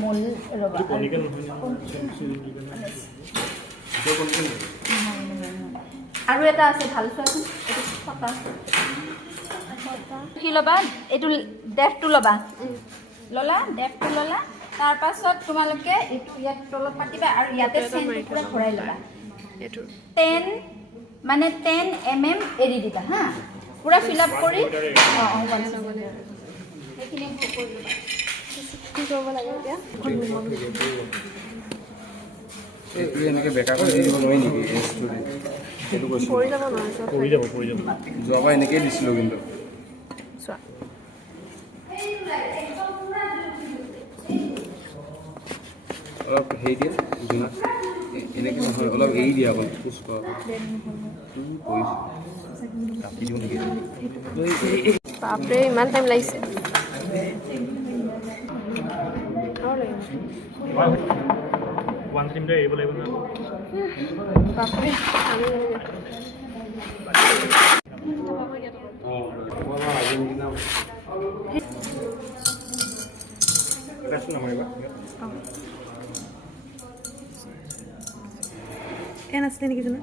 মূল ৰবা আৰু এটা আছে ভাল চোৱাচোন এইটো ফটা কি ল'বা এইটো ডেফটো ল'বা ল'লা ডেফটো ল'লা তাৰপাছত তোমালোকে এইটো ইয়াত তলত পাতিবা আৰু ইয়াতে চেণ্টটো পুৰা ভৰাই ল'বা 10 mm এৰি দিবা হা পুৰা ফিল আপ কৰি সেইখিনি কৰি ল'বা কি কৰিব লাগে এতিয়া এইটো এনেকৈ বেকা কৰি দিব নোৱাৰি নেকি সেইটো কৈছোঁ পৰি যাব নহয় যোৱাবাৰ এনেকৈয়ে দিছিলোঁ কিন্তু চোৱা অলপ হেৰি দিয়ে জোনাক এনেকৈ নহয় অলপ এৰি দিয়া অকল পুচ কাটি দিওঁ নেকি বাপৰে ইমান টাইম লাগিছে বাপৰে টেন আছিলে নেকি জানো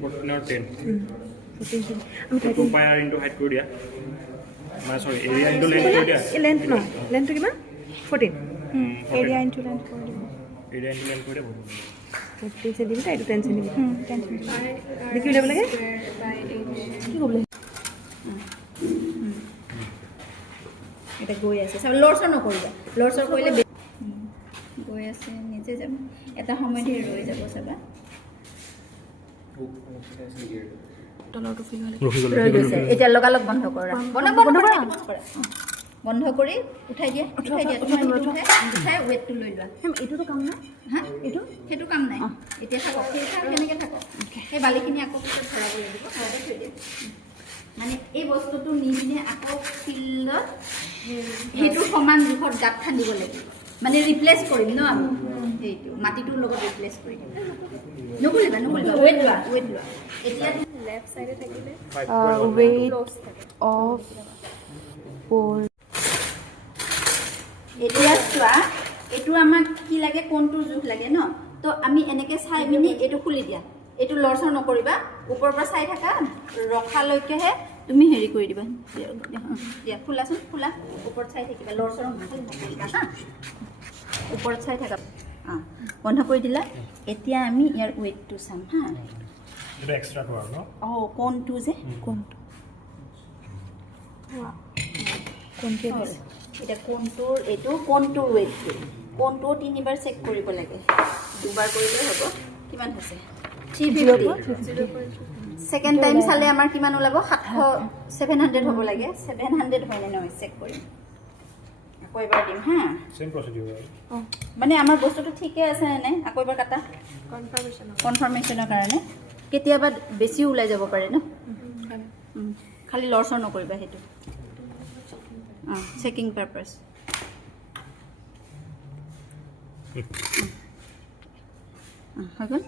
14 or 10 to pi r into height কৰি দিয়া মানে সৰি এৰিয়া ইনটু লেন্থ কৰি দিয়া লেন্থ ন লেন্থটো কিমান 14 এৰিয়া ইনটু লেন্থ কৰি দিব এৰিয়া ইনটু লেন্থ কৰি দিয়া 15 সেন্টিমিটাৰ এইটো 10 সেন্টিমিটাৰ 10 সেন্টিমিটাৰ দেখি উলিয়াব লাগে কি ক'ব লাগে এটা গৈ আছে সব লৰচৰ নকৰিবা লৰচৰ কৰিলে গৈ আছে নিজে যাব এটা সময় ধৰি ৰৈ যাব চাবা ডলাৰটো ফিল হ'লে ৰৈ গৈছে এতিয়া লগালগ বন্ধ কৰা বন্ধ কৰি উঠাই দিয়া উঠাই ৱেটটো লৈ লোৱা এইটোতো কাম নাই হা এইটো সেইটো কাম নাই এতিয়া থাকক সেই কেনেকৈ থাকক সেই বালিখিনি আকৌ পিছত ভৰাব লাগিব ভৰাব থৈ দিয়া মানে এই বস্তুটো নি পিনে আকৌ ফিল্ডত সেইটো সমান জোখত গাঁত খান্দিব লাগিব মানে ৰিপ্লেচ কৰিম ন আমি সেইটো মাটিটোৰ লগত ৰিপ্লেচ কৰি দিম নকৰিবা ৱেট লোৱা এতিয়া লেফ্ট সাইডে থাকিলে weight of pole এতিয়া চোৱা এইটো আমাক কি লাগে কোনটোৰ জোখ লাগে ন তো আমি এনেকৈ চাই পিনি এইটো খুলি দিয়া এইটো লৰচৰ নকৰিবা ওপৰৰ পৰা চাই থাকা ৰখালৈকেহে তুমি হেৰি কৰি দিবা দিয়া খোলাচোন খোলা ওপৰত চাই থাকিবা লৰচৰ নকৰিবা হা ওপৰত চাই থাকা বন্ধ কৰি দিলা এতিয়া আমি ইয়াৰ ৱেটটো চাম হা এটা এক্সট্ৰা কৰা ন কোনটো যে কোনটো এটা কোনটোৰ এইটো কোনটোৰ ৱেটটো কোনটো 3বাৰ চেক কৰিব লাগে 2বাৰ কৰিলে হ'ব কিমান হৈছে 350 সেকেন্ড টাইম চালে আমাৰ কিমান ওলাব 700 হ'ব লাগে 700 হয় নে নহয় চেক কৰিম আকৌ এবাৰ দিম হা সেম প্ৰসিডিউৰ মানে আমাৰ বস্তুটো ঠিকে আছে নে নাই আকৌ এবাৰ কাটা কনফাৰ্মেশ্যনৰ কাৰণে কেতিয়াবা বেছি ওলাই যাব পাৰে ন খালি লৰচৰ নকৰিবা সেইটো চেকিং পাৰপাছ হৈ গ'ল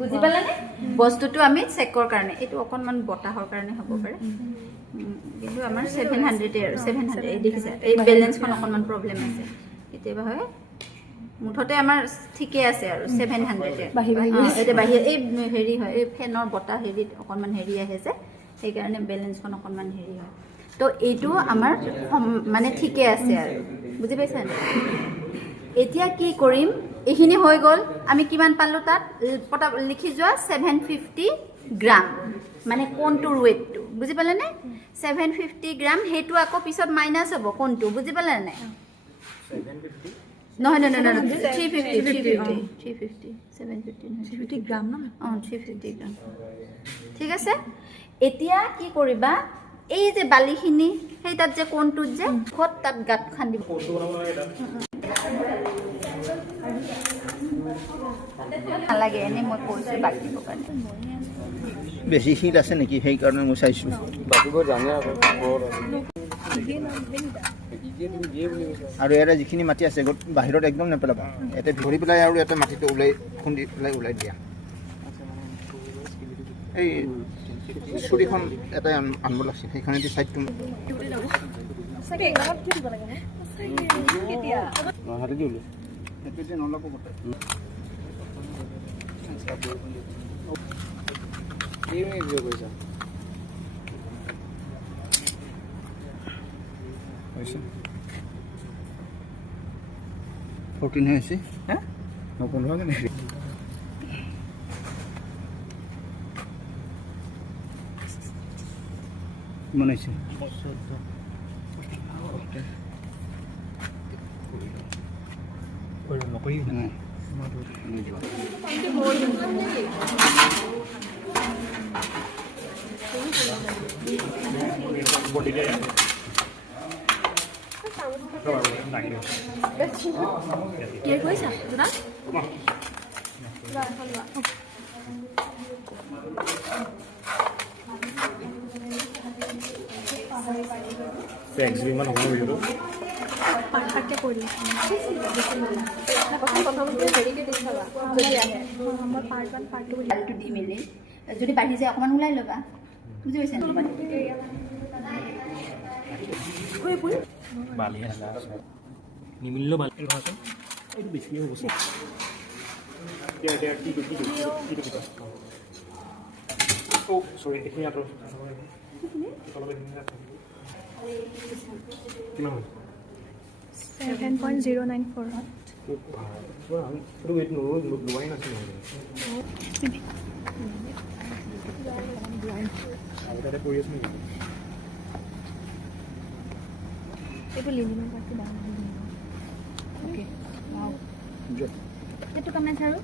বুজি পালানে বস্তুটো আমি চেকৰ কাৰণে এইটো অকণমান বতাহৰ কাৰণে হ'ব পাৰে কিন্তু আমাৰ 700 আৰু 700 এই দেখিছা এই বেলেঞ্চখন অকণমান প্ৰব্লেম আছে কেতিয়াবা হয় মুঠতে আমাৰ ঠিকে আছে আৰু 700 এতিয়া বাহিৰ এই হেৰি হয় এই ফেনৰ বতাহ হেৰিত অকণমান হেৰি আহে যে সেইকাৰণে বেলেঞ্চখন অকণমান হেৰি হয় তো এইটো আমাৰ মানে ঠিকে আছে আৰু বুজি পাইছা এতিয়া কি কৰিম এইখিনি হৈ গ'ল আমি কিমান পালোঁ তাত পটা লিখি যোৱা 750 গ্ৰাম মানে কোনটোৰ ৱেটটো বুজি পালেনে 750 গ্ৰাম সেইটো আকৌ পিছত মাইনাছ হ'ব কোনটো বুজি পালে নাই 750 নহয় 350 গ্ৰাম ন 350 গ্ৰাম ঠিক আছে এতিয়া কি কৰিবা এই যে বালিখিনি সেই তাত যে কোনটোত যে খত তাত গাঁত খান্দিব নালাগে এনেই মই কৈছোঁ বাকিব কাৰণে বেছি শীত আছে নেকি সেইকাৰণে মই চাইছোঁ বাকীবোৰ জানে আৰু ইয়াতে যিখিনি মাটি আছে বাহিৰত একদম নেপেলাবা ইয়াতে ধৰি পেলাই আৰু ইয়াতে মাটিটো ওলাই খুন্দি পেলাই ওলাই দিয়া এই চুৰিখন এটাই আনিব লাগিছিল সেইখনেদি চাইডটো হাতে দি ওলো সেইটো নলাব গোটেই হৈছে 14 হৈছে হা মই 15 কেনে কিমান হৈছে নকৰি নাই কি কৈছা দাদা এক্সিবিমান হ'ব ভিডিঅ'টো পাৰ্টকে কৰি দিম মই পাৰ্ট 1 পাৰ্ট 2 আলুটো দি মেলি যদি বাঢ়ি যায় অকণমান ওলাই ল'বা বুজি পাইছা মানে বালি নিমিলিলেও বালি ভাবাচোন এইটো বেছিয়ে হ'ব চৰি এইখিনি আঁতৰ কিমান হ'ল 7.094 এইটো ৱেইট লোৱাই নাছিল আগতে কৰি আছো নেকি এইটো লিমিনৰ পাৰ্টটো ডাঙৰ অ'কে সেইটো কামেণ্ট আৰু